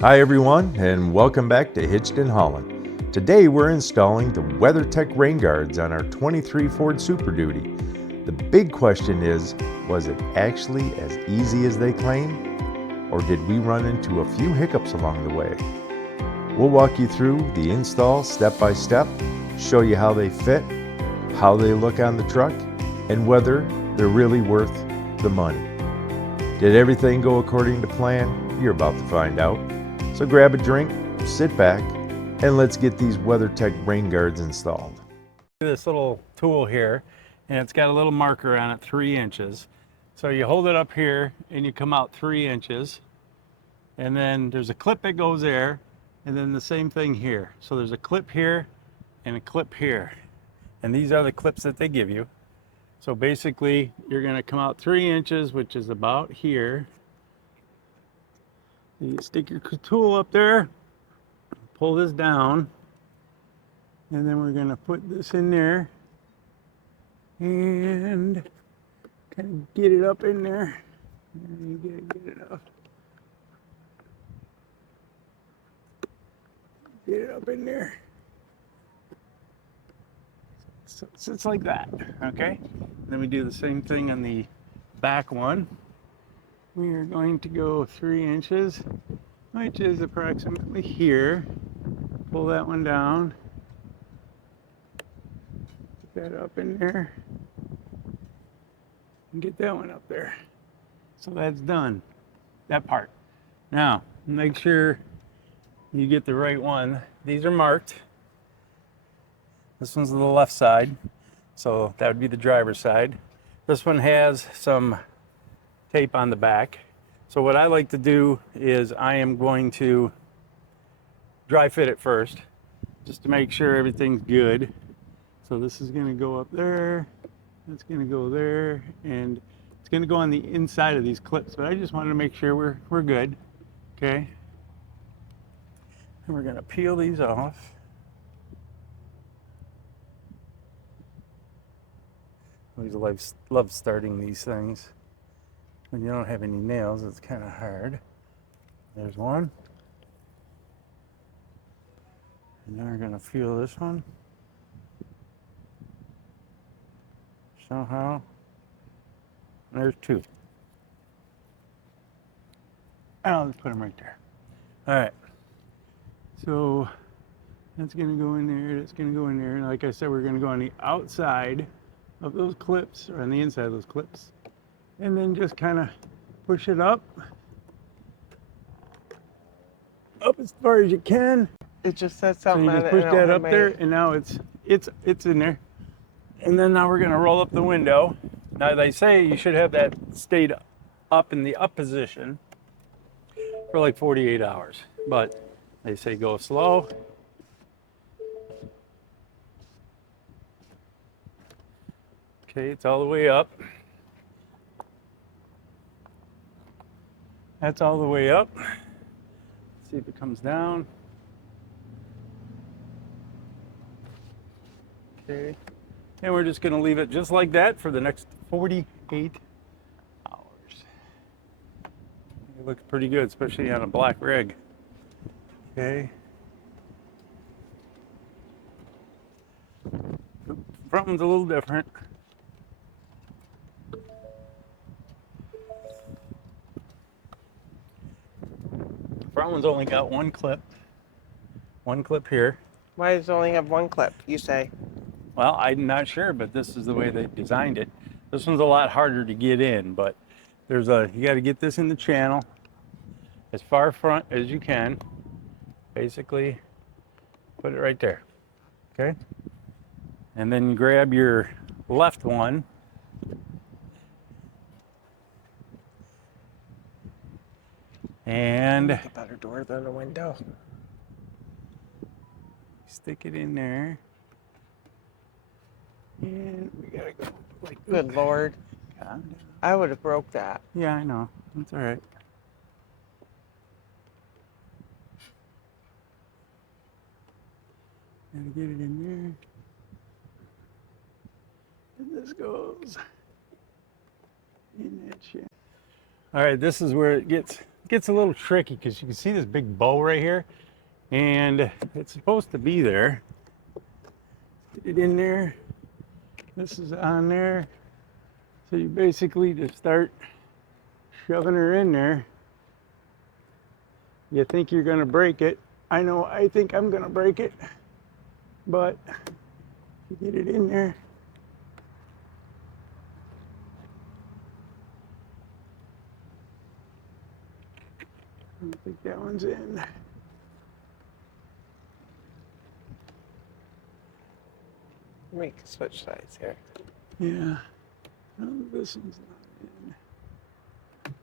Hi everyone, and welcome back to Hitch'd and Haulin. Today we're installing the WeatherTech Rain Guards on our 23 Ford Super Duty. The big question is, was it actually as easy as they claim? Or did we run into a few hiccups along the way? We'll walk you through the install step by step, show you how they fit, how they look on the truck, and whether they're really worth the money. Did everything go according to plan? You're about to find out. So grab a drink, sit back, and let's get these WeatherTech Rain Guards installed. This little tool here, and it's got a little marker on it, 3 inches. So you hold it up here and you come out 3 inches, and then there's a clip that goes there, and then the same thing here. So there's a clip here and a clip here, and these are the clips that they give you. So basically you're going to come out 3 inches, which is about here. You stick your tool up there, pull this down, and then we're going to put this in there and kind of get it up in there. And get it up. Get it up in there. So it sits like that, okay? And then we do the same thing on the back one. We are going to go 3 inches, which is approximately here. Pull that one down. Put that up in there. And get that one up there. So that's done, that part. Now, make sure you get the right one. These are marked. This one's on the left side, so that would be the driver's side. This one has some tape on the back. So what I like to do is I am going to dry fit it first, just to make sure everything's good. So this is going to go up there, that's going to go there, and it's going to go on the inside of these clips, but I just wanted to make sure we're good. Okay, and we're going to peel these off. I always love starting these things. When you don't have any nails, it's kind of hard. There's one. And then we're going to feel this one. Somehow. And there's 2. And I'll just put them right there. All right. So that's going to go in there. That's going to go in there. And like I said, we're going to go on the outside of those clips, or on the inside of those clips. And then just kind of push it up as far as you can. It just says something. So you just push that up there, and now it's in there. And then now we're going to roll up the window. Now they say you should have that stayed up in the up position for like 48 hours, but they say go slow. Okay, it's all the way up. That's all the way up. Let's see if it comes down. Okay. And we're just going to leave it just like that for the next 48 hours. It looks pretty good, especially on a black rig. Okay. Front one's a little different. Front one's only got one clip here. Why does it only have one clip, you say? Well, I'm not sure, but this is the way they designed it. This one's a lot harder to get in, but you got to get this in the channel as far front as you can. Basically, put it right there, okay? And then grab your left one. And a better door than a window. Stick it in there. And we gotta go like this. Good Lord. I would have broke that. Yeah, I know. That's all right. Gotta get it in there. And this goes in that shit. All right, this is where it gets gets a little tricky because you can see this big bow right here, and it's supposed to be there. Get it in there. This is on there. So you basically just start shoving her in there. You think you're gonna break it. I think I'm gonna break it, but you get it in there. I don't think that one's in. We can switch sides here. Yeah. No, this one's not in.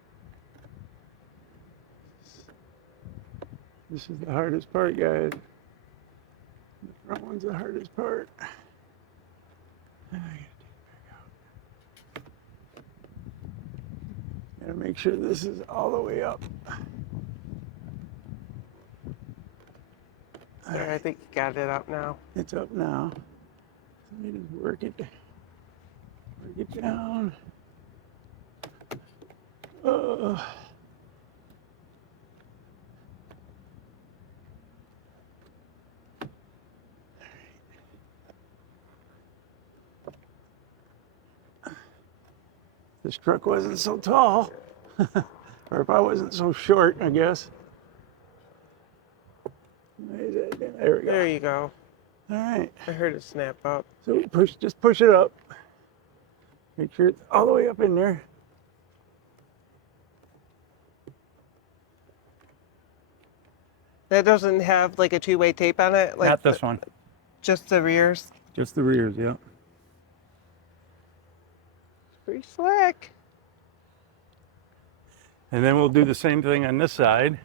This is the hardest part, guys. The front one's the hardest part. And I gotta take it back out. Gotta make sure this is all the way up. There, I think you got it up now. It's up now. Let me just work it down. This truck wasn't so tall, or if I wasn't so short, I guess. There we go. There you go. All right. I heard it snap up. So just push it up. Make sure it's all the way up in there. That doesn't have like a two-way tape on it? Like Not this one. Just the rears? Just the rears, yeah. Pretty slick. And then we'll do the same thing on this side.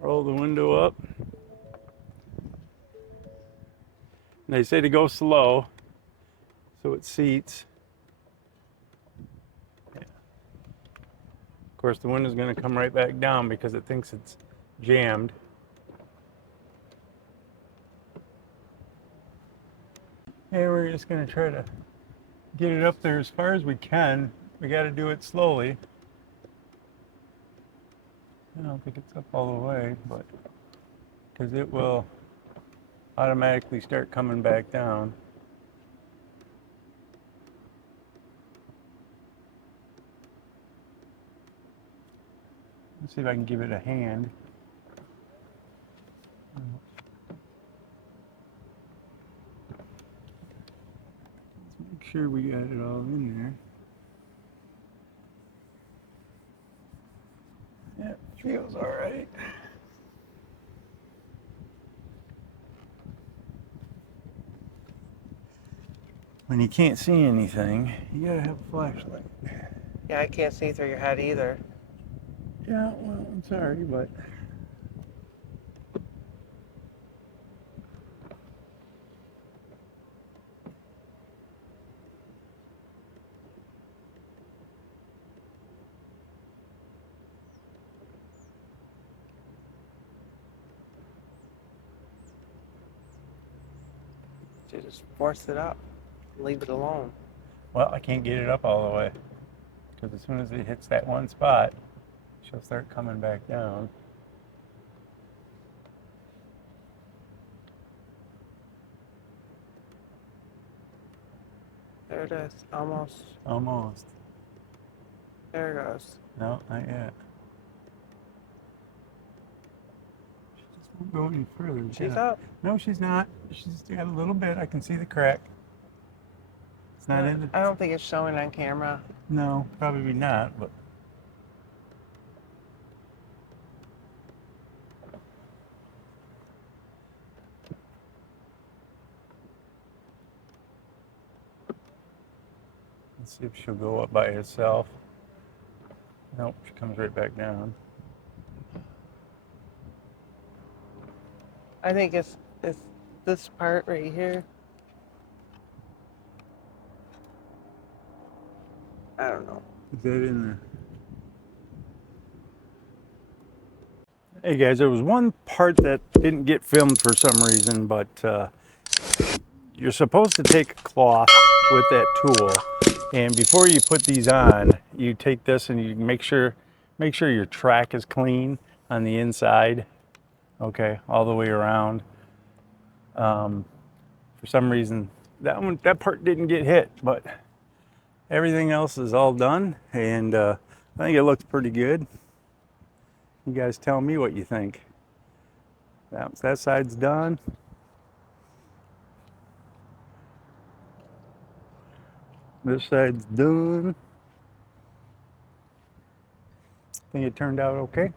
Roll the window up. And they say to go slow so it seats. Yeah. Of course, the window's going to come right back down because it thinks it's jammed. And we're just going to try to get it up there as far as we can. We got to do it slowly. I don't think it's up all the way, but because it will automatically start coming back down. Let's see if I can give it a hand. Let's make sure we got it all in there. Yeah, feels all right. When you can't see anything, you gotta have a flashlight. Yeah, I can't see through your head either. Yeah, well, I'm sorry, but You just force it up. Leave it alone. well, I can't get it up all the way because as soon as it hits that one spot, she'll start coming back down. There it is. Almost. Almost. There it goes. No, not yet. She just won't go any further. She's Yeah. up. No, she's not. She's got a little bit. I can see the crack. It's not in the... I don't think it's showing on camera. No, probably not, but... Let's see if she'll go up by herself. Nope, she comes right back down. I think it's this part right here. I don't know. Is that in there? Hey guys, there was one part that didn't get filmed for some reason, but you're supposed to take a cloth with that tool And before you put these on, you take this and you make sure your track is clean on the inside. Okay, all the way around. For some reason, that part didn't get hit, but everything else is all done, and I think it looks pretty good. You guys tell me what you think. That side's done. This side's done. I think it turned out okay.